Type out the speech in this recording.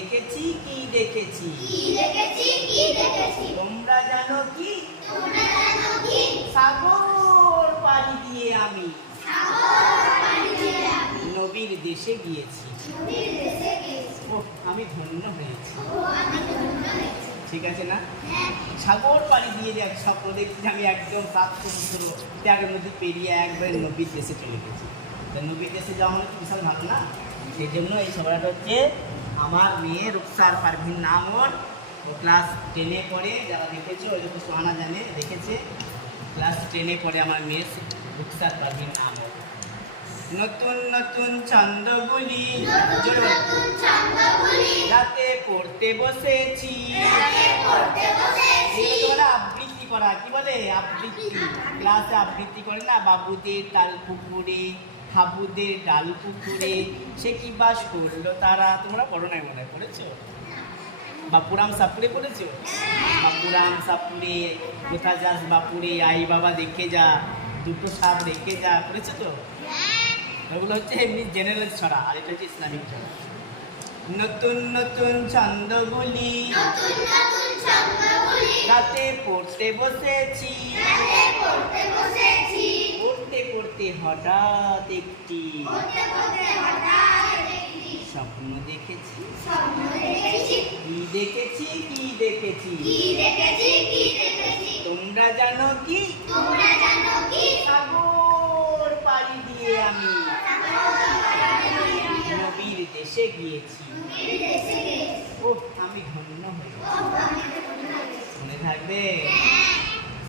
দেখেছি কি দেখেছি তোমরা জানো কি সাগর পাড়ি দিয়ে আমি নবীর দেশে গিয়েছি। ও আমি ধন্য হয়েছি। ঠিক আছে না? সাগর পাড়ি দিয়ে যে এক স্বপ্ন দেখছি আমি একদম 7 সমুদ্র ত্যাগের মধ্যে পেরিয়ে একবারে নবীর দেশে চলে গেছি। নবীর দেশে যাওয়া মানে বিশাল ভালো না? সেই জন্য এই সভাটা হচ্ছে আমার মেয়ে রুকসার পারভিন নাম ওর। ও ক্লাস 10-এ পড়ে, যারা দেখেছে ওই যত সোহানা জানে দেখেছে, ক্লাস 10-এ পড়ে আমার মেয়ে রুকসার পারভিন নাম ওর। নতুন নতুন ছন্দগুলি রাতে পড়তে বসেছি। আবৃত্তি করা কি বলে? আবৃত্তি। ক্লাসে আবৃত্তি করে না, বাবুদের তাল পুকুরে হাবুদের ডাল পুকুরে সে কি বাস করলো তারা। তোমরা পড়ো নাই মনে হয়? পড়েছো? বাপুরাম সাপুরে পড়েছো? বাপুরাম সাপুরে কোথা যাস বাপুরে আই বাবা দেখে যা দুটো সাপ রেখে যা। পড়েছো তো? ওগুলো হচ্ছে এমনি জেনারেল ছড়া, আর এটা হচ্ছে ইসলামিক ছড়া। নতুন নতুন ছন্দগুলি রাতে পড়তে বসেছি। পড়তে পড়তে হঠাৎ একটি স্বপ্ন দেখেছি। কি দেখেছি কি দেখেছি তোমরা জানো কি? সাগর পাড়ি দিয়ে আমি নবীর দেশে গিয়েছি। ও আমি ধন্য